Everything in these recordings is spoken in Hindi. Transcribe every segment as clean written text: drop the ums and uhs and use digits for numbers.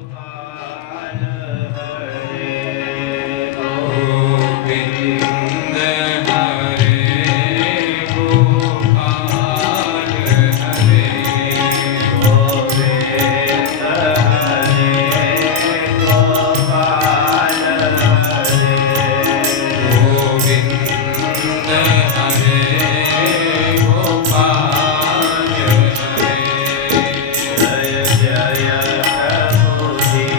जय जय प्रभु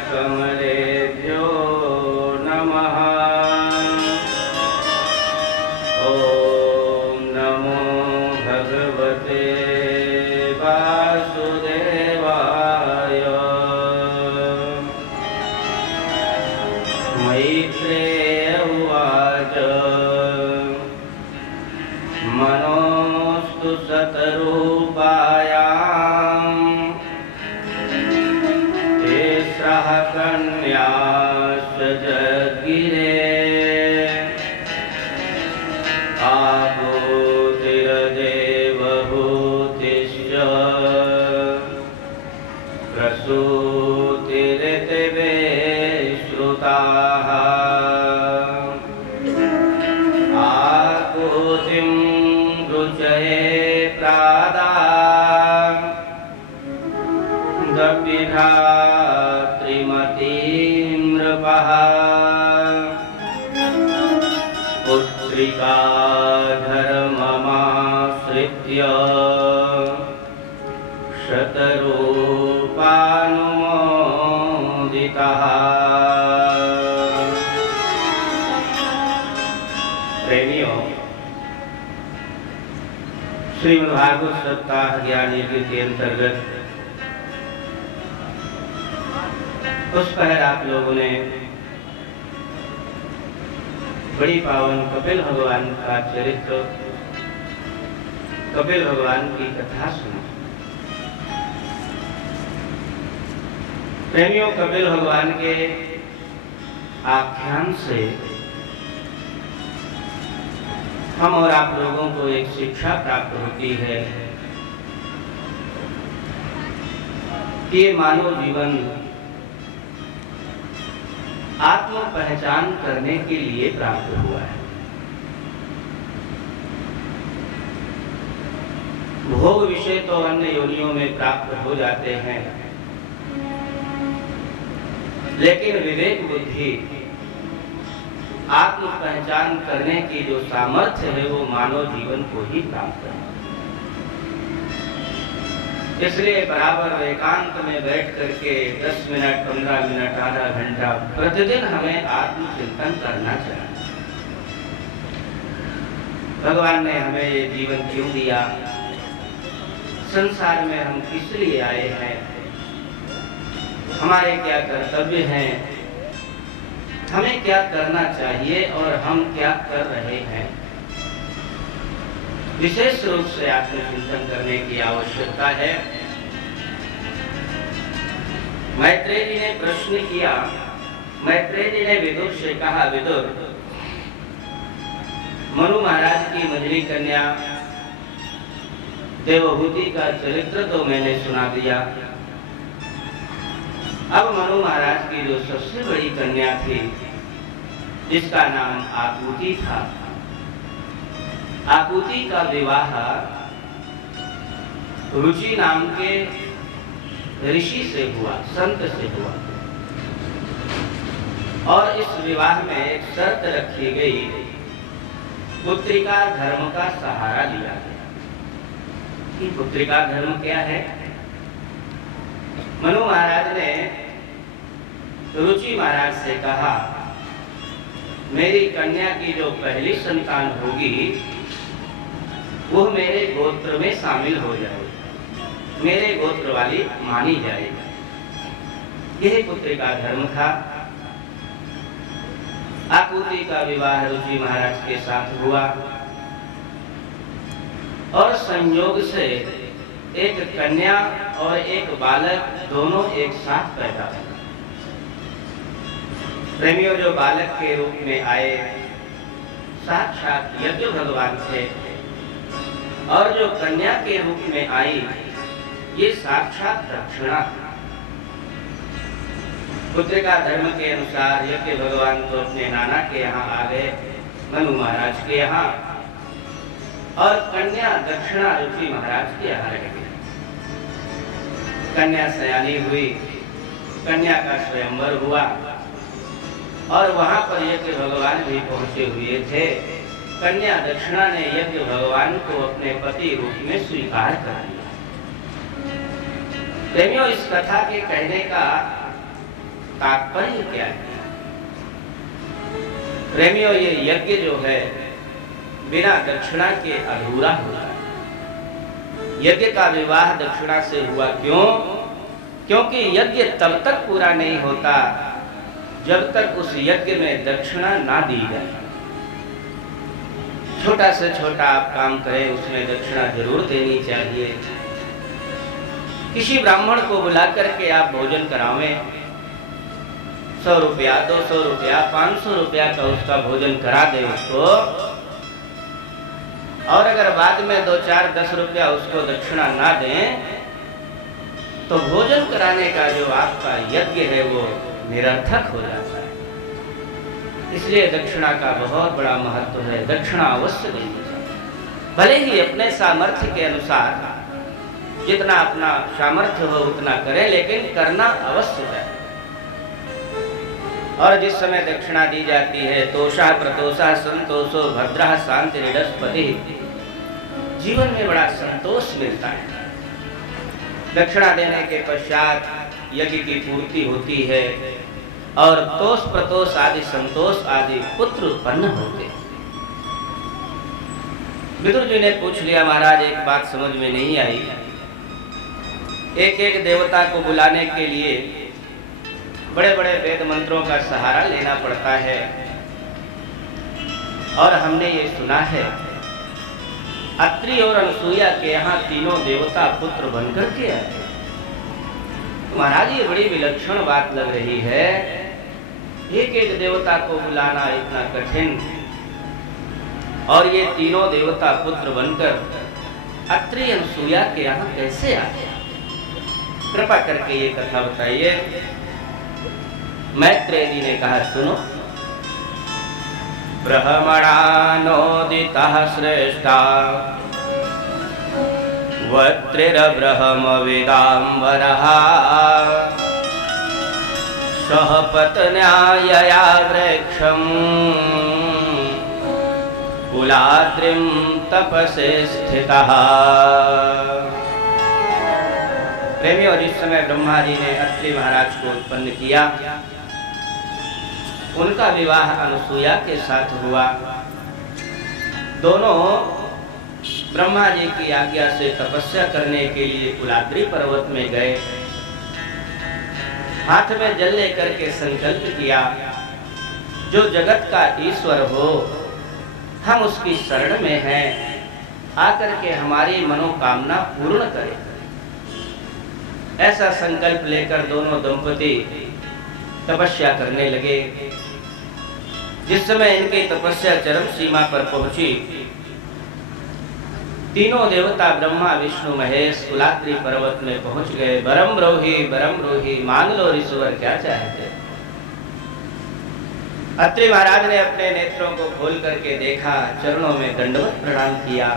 चरणकमलेभ्यो नमः। ॐ नमो भगवते वासुदेवाय। मैत्रेय उवाच मनोस्तु शतरूपायां तिस्रः कन्याश्च जगिरे। आभूतिरदेवभूतिश्च प्रसूतिरितिवे श्रुताः। आकूतिं रुचये प्रादाः दपिधात्रिमतीं नृपः। पुत्रिका धर्ममाश्रित्य शतरूपानुमोदितः। प्रेमियों, श्रीमद्भागवत सप्ताह ज्ञान यज्ञ के अंतर्गत उस पहर आप लोगों ने बड़ी पावन कपिल भगवान का चरित्र, कपिल भगवान की कथा सुनी। प्रेमियों, कपिल भगवान के आख्यान से हम और आप लोगों को एक शिक्षा प्राप्त होती है कि मानव जीवन आत्म पहचान करने के लिए प्राप्त हुआ है। भोग विषय तो अन्य योनियों में प्राप्त हो जाते हैं, लेकिन विवेक बुद्धि आत्म पहचान करने की जो सामर्थ्य है वो मानव जीवन को ही प्राप्त है। इसलिए बराबर एकांत में बैठ करके 10 मिनट, 15 मिनट, आधा घंटा प्रतिदिन हमें आत्मचिंतन करना चाहिए। भगवान ने हमें ये जीवन क्यों दिया, संसार में हम किस लिए आए हैं, हमारे क्या कर्तव्य हैं, हमें क्या करना चाहिए और हम क्या कर रहे हैं, विशेष रूप से आत्मचिंतन करने की आवश्यकता है। मैत्रेय जी ने प्रश्न किया। मैत्रेय जी ने विदुर से कहा, विदुर, मनु महाराज की मंजरी कन्या देवहूति का चरित्र तो मैंने सुना दिया। अब मनु महाराज की जो सबसे बड़ी कन्या थी, जिसका नाम आकुति था, आकुति का विवाह रुचि नाम के ऋषि से हुआ, संत से हुआ। और इस विवाह में एक शर्त रखी गई, पुत्रिका धर्म का सहारा लिया गया। कि पुत्रिका धर्म क्या है? मनु महाराज ने रुचि महाराज से कहा, मेरी कन्या की जो पहली संतान होगी वो मेरे गोत्र में शामिल हो जाएगी, मेरे गोत्र वाली मानी जाएगी। यह पुत्रिका धर्म था। आकुति का विवाह रुचि महाराज के साथ हुआ और संयोग से एक कन्या और एक बालक दोनों एक साथ पैदा हुए। प्रेमियों, जो बालक के रूप में आए साक्षात यज्ञ भगवान थे, और जो कन्या के रूप में आई ये साक्षात दक्षिणा। पुत्रिका धर्म के अनुसार यज्ञ भगवान तो अपने नाना के यहाँ आ गए, मनु महाराज के यहाँ, और कन्या दक्षिणा रुचि महाराज के यहाँ रह गई। कन्या सयानी हुई, कन्या का स्वयंवर हुआ और वहां पर यज्ञ भगवान भी पहुंचे हुए थे। कन्या दक्षिणा ने यज्ञ भगवान को अपने पति रूप में स्वीकार कर लिया। प्रेमियों, इस कथा के कहने का तात्पर्य क्या है? प्रेमियों, ये यज्ञ जो है बिना दक्षिणा के अधूरा होता है। यज्ञ का विवाह दक्षिणा से हुआ क्यों? क्योंकि यज्ञ तब तक पूरा नहीं होता जब तक उस यज्ञ में दक्षिणा ना दी जाए। छोटा से छोटा आप काम करें, उसमें दक्षिणा जरूर देनी चाहिए। किसी ब्राह्मण को बुला करके आप भोजन करावें, 100 रुपया, 200 रुपया, 500 रुपया का उसका भोजन करा दें उसको, और अगर बाद में 2, 4, 10 रुपया उसको दक्षिणा ना दें, तो भोजन कराने का जो आपका यज्ञ है वो निरर्थक हो जाता है। इसलिए दक्षिणा का बहुत बड़ा महत्व है। दक्षिणा अवश्य देनी चाहिए, भले ही अपने सामर्थ्य के अनुसार, जितना अपना सामर्थ्य हो उतना करें, लेकिन करना अवश्य है। और जिस समय दक्षिणा दी जाती है, तोषा प्रतोषा संतोषो भद्रः शांति निडस्पति, जीवन में बड़ा संतोष मिलता है। दक्षिणा देने के पश्चात यज्ञ की पूर्ति होती है और तोष प्रतोष आदि संतोष आदि पुत्र उत्पन्न होते हैं। विदुर जी ने पूछ लिया, महाराज एक बात समझ में नहीं आई, एक एक देवता को बुलाने के लिए बड़े बड़े वेद मंत्रों का सहारा लेना पड़ता है, और हमने ये सुना है अत्रि और अनसुईया के यहाँ तीनों देवता पुत्र बनकर के आए। महाराज ये बड़ी विलक्षण बात लग रही है, एक एक देवता को बुलाना इतना कठिन, और ये तीनों देवता पुत्र बनकर अत्रि अनसुईया के यहाँ कैसे आए? कृपा करके ये कथा बताइए। मैत्रेय जी ने कहा, सुनो। ब्रह्मणानोदितः श्रेष्ठा वत्रिर्ब्रह्मविदाम्बरः सह पत्न्या वृक्षं कुलाद्रिं तपसे स्थितः। प्रेमियों, जिस समय ब्रह्मा जी ने अत्रि महाराज को उत्पन्न किया, उनका विवाह अनसुईया के साथ हुआ। दोनों ब्रह्मा जी की आज्ञा से तपस्या करने के लिए कुलाद्रि पर्वत में गए। हाथ में जल लेकर के संकल्प किया, जो जगत का ईश्वर हो, हम उसकी शरण में हैं, आकर के हमारी मनोकामना पूर्ण करे। ऐसा संकल्प लेकर दोनों दंपति तपस्या करने लगे। जिस समय इनकी तपस्या चरम सीमा पर पहुंची, तीनों देवता ब्रह्मा विष्णु महेश कुलाद्रि पर्वत में पहुंच गए। बरम ब्रोही मांग लो ऋषिवर क्या चाहते। अत्रि महाराज ने अपने नेत्रों को खोल करके देखा, चरणों में दंडवत प्रणाम किया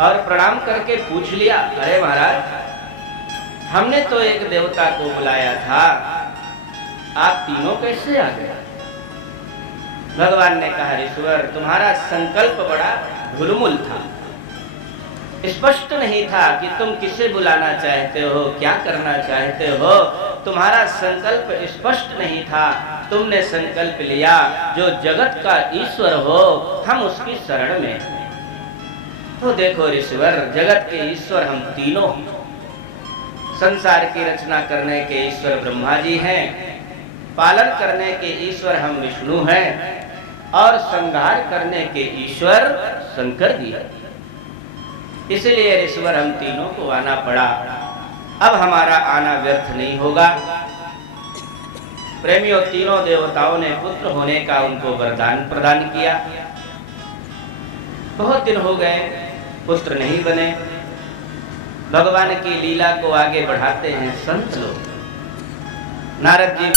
और प्रणाम करके पूछ लिया, अरे महाराज, हमने तो एक देवता को बुलाया था, आप तीनों कैसे आ गए? भगवान ने कहा, ऋषिवर, तुम्हारा संकल्प बड़ा भुलमुल था, स्पष्ट नहीं था कि तुम किसे बुलाना चाहते हो, क्या करना चाहते हो। तुम्हारा संकल्प स्पष्ट नहीं था। तुमने संकल्प लिया, जो जगत का ईश्वर हो, हम उसकी शरण में हैं। तो देखो ऋषिवर, जगत के ईश्वर हम तीनों, संसार की रचना करने के ईश्वर ब्रह्मा जी हैं, पालन करने के ईश्वर हम विष्णु हैं, और संहार करने के ईश्वर शंकर जी हैं। इसलिए ऋषिवर हम तीनों को आना पड़ा। अब हमारा आना व्यर्थ नहीं होगा। प्रेमियों, तीनों देवताओं ने पुत्र होने का उनको वरदान प्रदान किया। बहुत दिन हो गए, पुत्र नहीं बने। भगवान की लीला को आगे बढ़ाते हैं संत लोग। नारद जी